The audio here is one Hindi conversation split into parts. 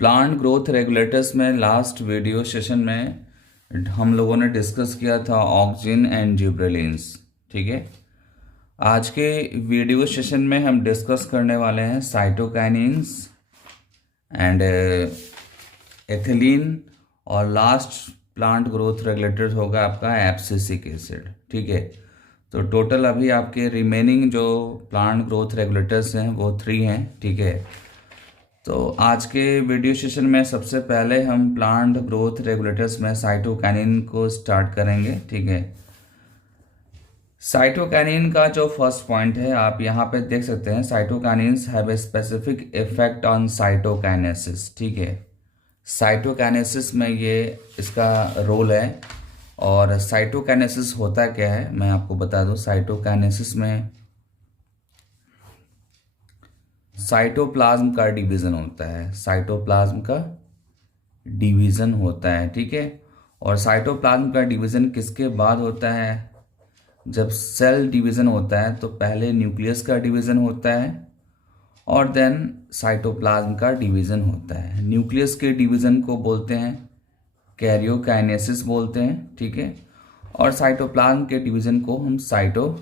प्लांट ग्रोथ रेगुलेटर्स में लास्ट वीडियो सेशन में हम लोगों ने डिस्कस किया था ऑक्सिन एंड जिबरेलिन्स। ठीक है, आज के वीडियो सेशन में हम डिस्कस करने वाले हैं साइटोकाइनिन्स एंड एथिलीन, और लास्ट प्लांट ग्रोथ रेगुलेटर होगा आपका एब्सिसिक एसिड। ठीक है, तो टोटल अभी आपके रिमेनिंग जो प्लांट ग्रोथ रेगुलेटर्स हैं वो 3 हैं। ठीक है, तो आज के वीडियो सेशन में सबसे पहले हम प्लांट ग्रोथ रेगुलेटर्स में साइटोकाइनिन को स्टार्ट करेंगे। ठीक है, साइटोकाइनिन का जो फर्स्ट पॉइंट है आप यहाँ पे देख सकते हैं, cytokinins have a specific effect on cytokinesis. ठीक है, साइटोकाइनेसिस में ये इसका रोल है। और साइटोकाइनेसिस होता क्या है मैं आपको बता दूं। साइटोकाइनेसिस में साइटोप्लाज्म का डिवीज़न होता है, साइटोप्लाज्म का डिवीज़न होता है। ठीक है, और साइटोप्लाज्म का डिवीज़न किसके बाद होता है? जब सेल डिवीज़न होता है तो पहले न्यूक्लियस का डिवीज़न होता है और देन साइटोप्लाज्म का डिवीज़न होता है। न्यूक्लियस के डिवीज़न को बोलते हैं कैरियोकाइनेसिस बोलते हैं। ठीक है, और साइटोप्लाज्म के डिवीज़न को हम साइटोकाइनेसिस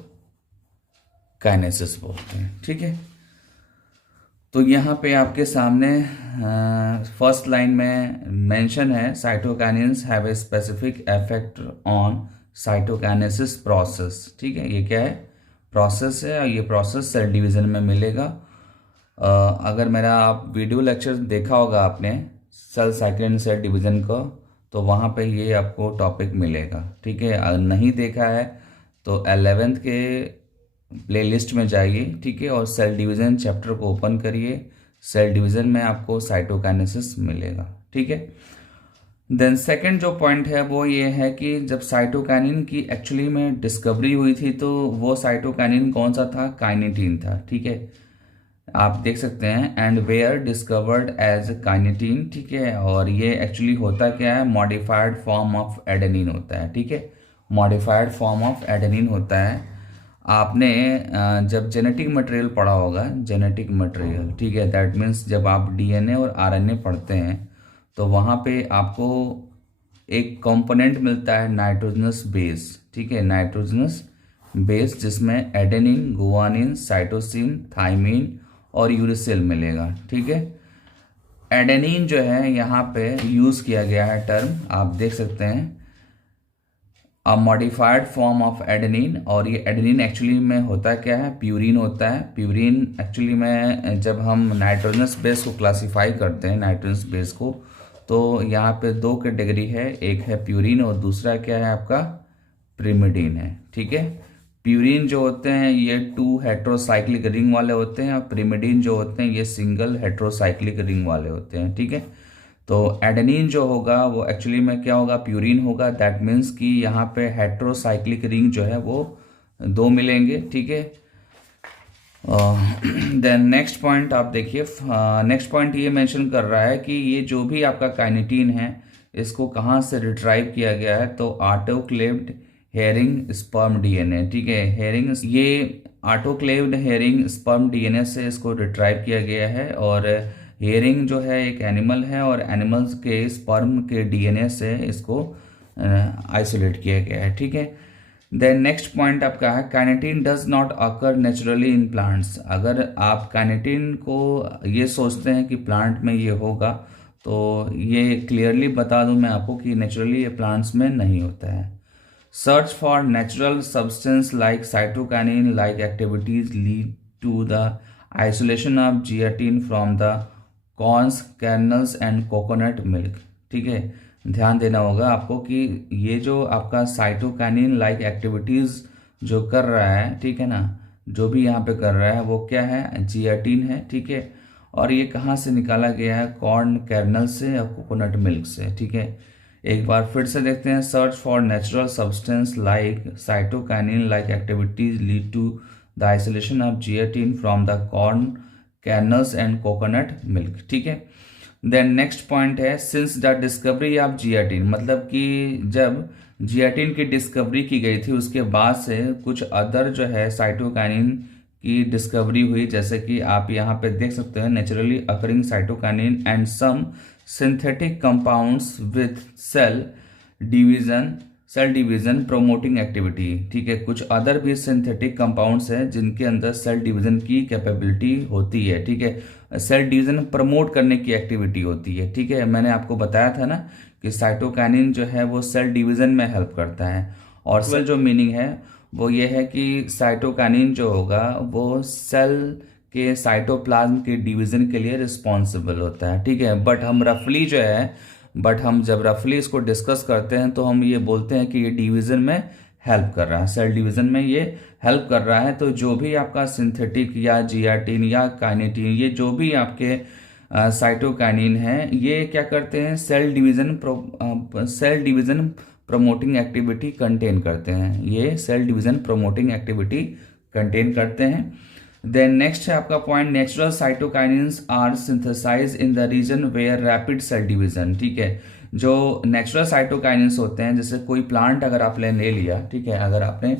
बोलते हैं। ठीक है, तो यहाँ पे आपके सामने फर्स्ट लाइन में मेंशन है cytokinins have a specific effect on cytokinesis process. ठीक है, ये क्या है? प्रोसेस है, और ये प्रोसेस सेल डिवीज़न में मिलेगा। अगर मेरा आप वीडियो लेक्चर देखा होगा आपने cell cycle and cell division का, तो वहाँ पे ये आपको टॉपिक मिलेगा। ठीक है, अगर नहीं देखा है तो 11th के प्लेलिस्ट में जाइए। ठीक है, और सेल डिवीज़न चैप्टर को ओपन करिए। सेल डिवीज़न में आपको साइटोकाइनेसिस मिलेगा। ठीक है, देन सेकंड जो पॉइंट है वो ये है कि जब साइटोकाइनिन की एक्चुअली में डिस्कवरी हुई थी तो वो साइटोकाइनिन कौन सा था? काइनेटीन था। ठीक है, आप देख सकते हैं एंड वेयर डिस्कवर्ड एज काइनेटीन। ठीक है, और ये एक्चुअली होता क्या है? मॉडिफाइड फॉर्म ऑफ एडेनिन होता है। ठीक है, मॉडिफाइड फॉर्म ऑफ एडेनिन होता है। आपने जब जेनेटिक मटेरियल पढ़ा होगा, जेनेटिक मटेरियल, ठीक है, दैट मीन्स जब आप डीएनए और आरएनए पढ़ते हैं तो वहाँ पे आपको एक कंपोनेंट मिलता है नाइट्रोजनस बेस। ठीक है, नाइट्रोजनस बेस जिसमें एडेनिन, गुआनिन, साइटोसिन, थाइमिन और यूरेसिल मिलेगा। ठीक है, एडेनिन जो है यहाँ पे यूज़ किया गया है टर्म, आप देख सकते हैं, a modified form of adenine. और ये एडेनिन एक्चुअली में होता क्या है? प्यूरिन होता है। प्यूरिन एक्चुअली में जब हम नाइट्रोजनस बेस को क्लासिफाई करते हैं, नाइट्रोजनस बेस को, तो यहाँ पे 2 कैटेगरी है, एक है प्यूरिन और दूसरा क्या है आपका? प्रिमिडीन है। ठीक है, प्यूरिन जो होते हैं ये 2 हेट्रोसाइक्लिक रिंग वाले होते हैं और प्रिमिडीन जो होते हैं ये सिंगल हेट्रोसाइक्लिक रिंग वाले होते हैं। ठीक है, तो एडेनिन जो होगा वो एक्चुअली में क्या होगा? प्यूरिन होगा। दैट मीन्स कि यहाँ पे हेट्रोसाइक्लिक रिंग जो है वो 2 मिलेंगे। ठीक है, देन नेक्स्ट पॉइंट आप देखिए, नेक्स्ट पॉइंट ये मेंशन कर रहा है कि ये जो भी आपका काइनेटीन है इसको कहाँ से रिट्राइव किया गया है? तो ऑटोक्लेव्ड हेरिंग स्पर्म डीएनए। ठीक है, हेरिंग, ये ऑटोक्लेव्ड हेरिंग स्पर्म डीएनए से इसको रिट्राइव किया गया है। और हेरिंग जो है एक एनिमल है और एनिमल्स के स्पर्म के डीएनए से इसको आइसोलेट किया गया है। ठीक है, देन नेक्स्ट पॉइंट आपका है kinetin does not occur naturally in plants. अगर आप काइनेटीन को ये सोचते हैं कि प्लांट में ये होगा तो ये क्लियरली बता दूं मैं आपको कि नेचुरली ये प्लांट्स में नहीं होता है। Search for natural substance like cytokinin like activities lead to the isolation of zeatin from the corns, kernels and coconut milk. ठीक है, ध्यान देना होगा आपको कि ये जो आपका साइटोकाइनिन लाइक एक्टिविटीज़ जो कर रहा है, ठीक है ना, जो भी यहाँ पे कर रहा है वो क्या है? जियाटिन है। ठीक है, और ये कहाँ से निकाला गया है? कॉर्न कैरनल से और कोकोनट मिल्क से। ठीक है, एक बार फिर से देखते हैं, search for natural substance like cytokinin like activities lead to the isolation of zeatin from the corn, kernels and coconut milk. ठीक है, देन नेक्स्ट पॉइंट है since the discovery of zeatin, मतलब कि जब जियाटिन की डिस्कवरी की गई थी उसके बाद से कुछ अदर जो है साइटोकाइनिन की डिस्कवरी हुई, जैसे कि आप यहाँ पे देख सकते हैं, naturally occurring cytokinin and some synthetic compounds with cell division promoting activity. ठीक है, कुछ अदर भी सिंथेटिक कंपाउंड्स हैं जिनके अंदर सेल डिवीजन की कैपेबिलिटी होती है। ठीक है, सेल डिवीजन प्रमोट करने की एक्टिविटी होती है। ठीक है, मैंने आपको बताया था ना कि साइटोकाइनिन जो है वो सेल डिवीजन में हेल्प करता है। और सेल जो मीनिंग है वो ये है कि साइटोकाइनिन जो होगा वो सेल के साइटोप्लाज्म के डिवीजन के लिए रिस्पॉन्सिबल होता है। ठीक है, बट हम जब रफली इसको डिस्कस करते हैं तो हम ये बोलते हैं कि ये डिवीजन में हेल्प कर रहा है, सेल डिवीजन में ये हेल्प कर रहा है। तो जो भी आपका सिंथेटिक या जियाटिन या काइनेटिन, ये जो भी आपके साइटोकाइनिन है, ये क्या करते हैं, cell division promoting activity contain करते हैं। ये cell division promoting activity contain करते हैं। देन नेक्स्ट है आपका point, natural cytokinins are synthesize in the region where rapid cell division. ठीक है, जो नेचुरल साइटोकाइनिन्स होते हैं, जैसे कोई प्लांट अगर आपने ले लिया, ठीक है, अगर आपने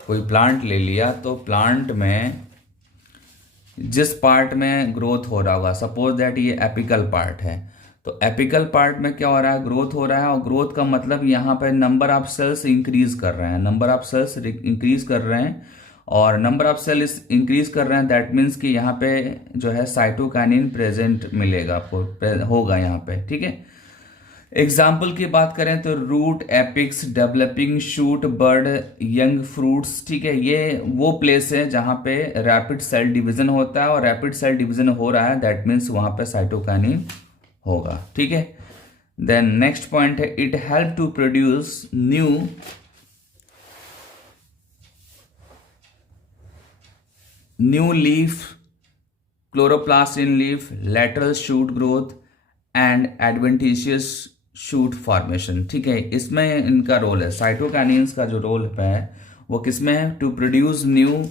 कोई प्लांट ले लिया तो प्लांट में जिस पार्ट में ग्रोथ हो रहा होगा, सपोज दैट ये एपिकल पार्ट है, तो एपिकल पार्ट में क्या हो रहा है, ग्रोथ हो रहा है। और ग्रोथ का मतलब यहाँ पे नंबर ऑफ सेल्स इंक्रीज कर रहे हैं, नंबर ऑफ सेल्स इंक्रीज कर रहे हैं, और नंबर ऑफ सेल्स इंक्रीज कर रहे हैं, दैट मीन्स कि यहाँ पे जो है साइटोकाइनिन प्रेजेंट मिलेगा आपको, होगा यहाँ पे। ठीक है, एग्जाम्पल की बात करें तो root, apex, developing shoot, bud, young fruits. ठीक है, ये वो प्लेस है जहां पे रैपिड सेल डिवीजन होता है, और रैपिड सेल डिवीजन हो रहा है, दैट मीन्स वहां पे साइटोकाइनिन होगा। ठीक है, देन नेक्स्ट पॉइंट है, it help to produce new leaf, chloroplast in leaf, lateral shoot growth and adventitious shoot formation. ठीक है, इसमें इनका रोल है, साइटोकाइनिन्स का जो रोल है वो किसमें है, to produce new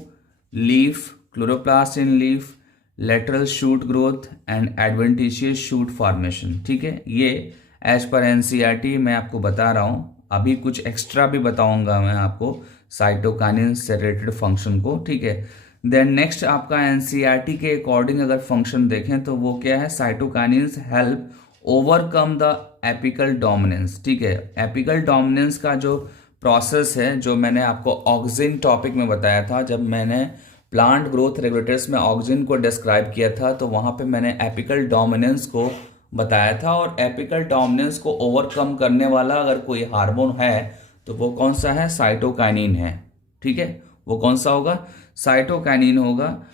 leaf, chloroplast in leaf, lateral shoot growth and adventitious shoot formation. ठीक है, ये एज पर एनसीईआरटी मैं आपको बता रहा हूं, अभी कुछ एक्स्ट्रा भी बताऊंगा मैं आपको साइटोकाइनिन से रिलेटेड फंक्शन को। ठीक है, देन नेक्स्ट आपका एनसीईआरटी के अकॉर्डिंग अगर फंक्शन देखें तो वो क्या है, cytokinins help overcome the apical dominance. ठीक है, एपिकल डोमिनेंस का जो प्रोसेस है, जो मैंने आपको ऑक्सिन टॉपिक में बताया था, जब मैंने प्लांट ग्रोथ रेगुलेटर्स में ऑक्सिन को डिस्क्राइब किया था, तो वहां पे मैंने एपिकल डोमिनेंस को बताया था। और एपिकल डोमिनेंस को ओवरकम करने वाला अगर कोई हार्मोन है तो वो कौन सा है, साइटोकाइनिन है। ठीक है, वो कौन सा होगा, साइटोकाइनिन होगा।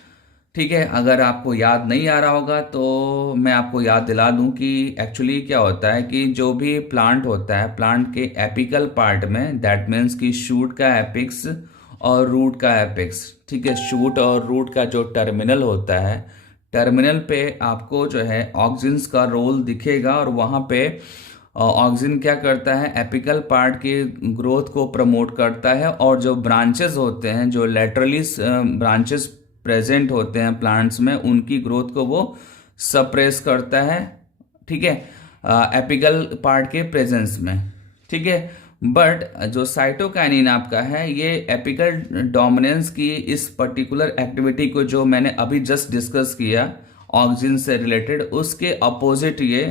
ठीक है, अगर आपको याद नहीं आ रहा होगा तो मैं आपको याद दिला दूं कि एक्चुअली क्या होता है कि जो भी प्लांट होता है, प्लांट के एपिकल पार्ट में, दैट मीन्स कि शूट का एपिक्स और रूट का एपिक्स। ठीक है, शूट और रूट का जो टर्मिनल होता है, टर्मिनल पे आपको जो है ऑक्सिन्स का रोल दिखेगा, और वहाँ पे ऑक्सिन क्या करता है, एपिकल पार्ट के ग्रोथ को प्रमोट करता है, और जो ब्रांचेस होते हैं, जो लेटरली ब्रांचेस प्रेजेंट होते हैं प्लांट्स में, उनकी ग्रोथ को वो सप्रेस करता है। ठीक है, एपिकल पार्ट के प्रेजेंस में। ठीक है, बट जो साइटोकाइनिन आपका है, ये एपिकल डोमिनेंस की इस पर्टिकुलर एक्टिविटी को, जो मैंने अभी जस्ट डिस्कस किया ऑक्सिन से रिलेटेड, उसके अपोजिट ये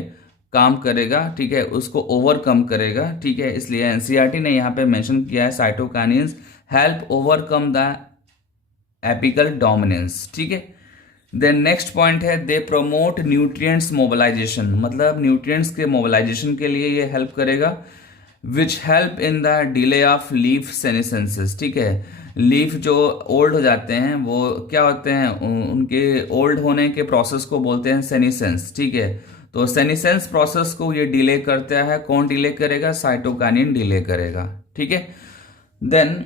काम करेगा। ठीक है, उसको ओवरकम करेगा। ठीक है, इसलिए एनसीईआरटी ने यहाँ पे मेंशन किया है, cytokinins help overcome the apical dominance. ठीक है, देन नेक्स्ट पॉइंट है, दे प्रोमोट न्यूट्रिएंट्स मोबिलाइजेशन, मतलब न्यूट्रिएंट्स के मोबिलाइजेशन के लिए ये हेल्प करेगा, which help in the delay of leaf senescences. ठीक है, लीफ जो ओल्ड हो जाते हैं वो क्या होते हैं, उनके ओल्ड होने के प्रोसेस को बोलते हैं सेनेसेंस। ठीक है, तो सेनेसेंस प्रोसेस को ये डिले करता है, कौन डिले करेगा, साइटोकाइनिन डिले करेगा। ठीक है, देन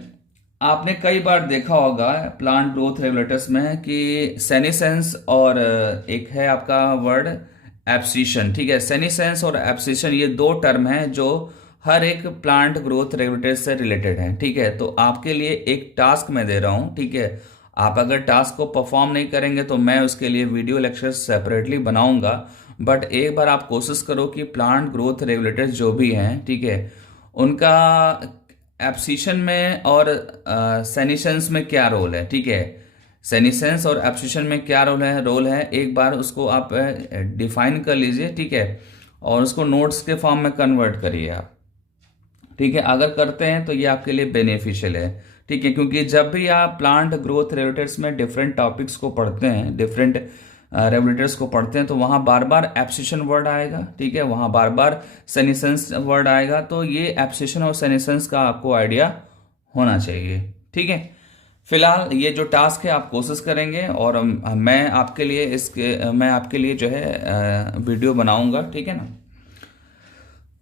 आपने कई बार देखा होगा प्लांट ग्रोथ रेगुलेटर्स में कि सेनेसेंस और एक है आपका वर्ड एब्सिशन। ठीक है, सेनेसेंस और एब्सिशन ये दो टर्म हैं जो हर एक प्लांट ग्रोथ रेगुलेटर से रिलेटेड है। ठीक है, तो आपके लिए एक टास्क मैं दे रहा हूं। ठीक है, आप अगर टास्क को परफॉर्म नहीं करेंगे तो मैं उसके लिए वीडियो लेक्चर सेपरेटली बनाऊंगा, बट एक बार आप कोशिश करो कि प्लांट ग्रोथ रेगुलेटर्स जो भी हैं, ठीक है, उनका एब्सिशन में और सेनेसेंस में क्या रोल है। ठीक है, सेनिसेंस और एब्सिशन में क्या रोल है एक बार उसको आप डिफाइन कर लीजिए, ठीक है, और उसको नोट्स के फॉर्म में कन्वर्ट करिए आप, ठीक है। अगर करते हैं तो ये आपके लिए बेनिफिशियल है, ठीक है, क्योंकि जब भी आप प्लांट ग्रोथ रेगुलेटर्स में डिफरेंट टॉपिक्स को पढ़ते हैं, डिफरेंट रेगुलेटर्स को पढ़ते हैं, तो वहाँ बार बार एब्सिशन वर्ड आएगा, ठीक है, वहाँ बार बार सेनिसेंस वर्ड आएगा, तो ये एब्सिशन और सेनिसेंस का आपको आइडिया होना चाहिए, ठीक है। फिलहाल ये जो टास्क है आप कोशिश करेंगे, और मैं आपके लिए जो है वीडियो बनाऊंगा, ठीक है ना।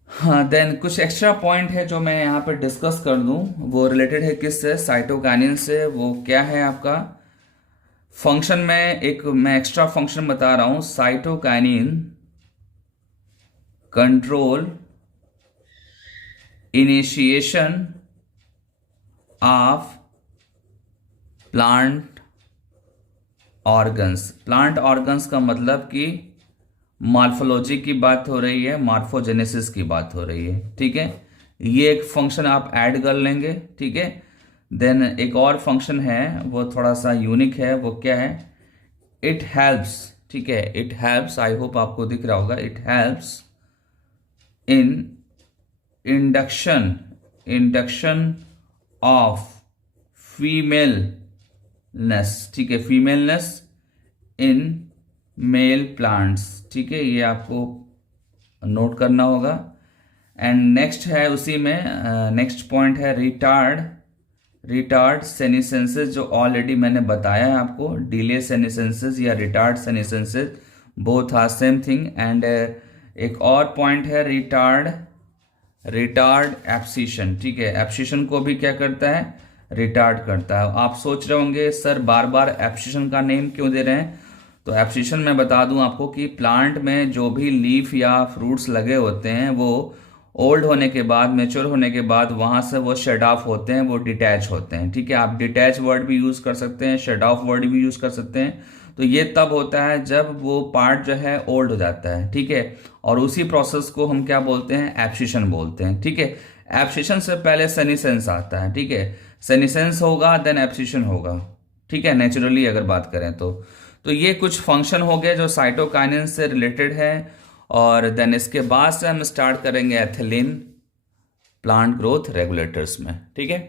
हाँ, देन कुछ एक्स्ट्रा पॉइंट है जो मैं यहाँ पर डिस्कस कर दूँ, वो रिलेटेड है किससे, साइटोकाइनिन से। वो क्या है आपका फंक्शन में, मैं एक्स्ट्रा फंक्शन बता रहा हूँ, cytokinin control initiation of plant organs. Plant organs का मतलब कि मॉर्फोलॉजी की बात हो रही है, मॉर्फोजेनेसिस की बात हो रही है, ठीक है। ये एक फंक्शन आप ऐड कर लेंगे, ठीक है। देन एक और फंक्शन है, वो थोड़ा सा यूनिक है, वो क्या है, इट हेल्प्स, ठीक है, इट हेल्प्स, आई होप आपको दिख रहा होगा, it helps in induction of femaleness, ठीक है, फीमेलनेस इन मेल प्लांट्स, ठीक है, ये आपको नोट करना होगा। एंड नेक्स्ट है उसी में, नेक्स्ट पॉइंट है रिटार्ड सेनिसेंसेस, जो ऑलरेडी मैंने बताया है आपको, डिले सेनिसेंसेस या retard senescences, both are same thing. And एक और पॉइंट है रिटार्ड एब्सिशन, ठीक है, एब्सिशन को भी क्या करता है, रिटार्ड करता है। आप सोच रहे होंगे सर बार बार एब्सिशन का नेम क्यों दे रहे हैं, तो एब्सिशन मैं बता दूं आपको कि प्लांट में जो भी लीफ या फ्रूट्स लगे होते हैं वो ओल्ड होने के बाद, मैच्योर होने के बाद वहां से वो शट ऑफ होते हैं, वो डिटैच होते हैं, ठीक है। आप डिटैच वर्ड भी यूज कर सकते हैं, शट ऑफ वर्ड भी यूज कर सकते हैं। तो ये तब होता है जब वो पार्ट जो है ओल्ड हो जाता है, ठीक है, और उसी प्रोसेस को हम क्या बोलते हैं, एब्सिशन बोलते हैं, ठीक है। एब्सिशन से पहले सेनिसेंस आता है, ठीक है, सेनिसेंस होगा देन एब्सिशन होगा, ठीक है, नेचुरली अगर बात करें तो ये कुछ फंक्शन हो गए जो साइटोकाइनिन से रिलेटेड है। और देन इसके बाद से हम स्टार्ट करेंगे एथिलीन प्लांट ग्रोथ रेगुलेटर्स में, ठीक है।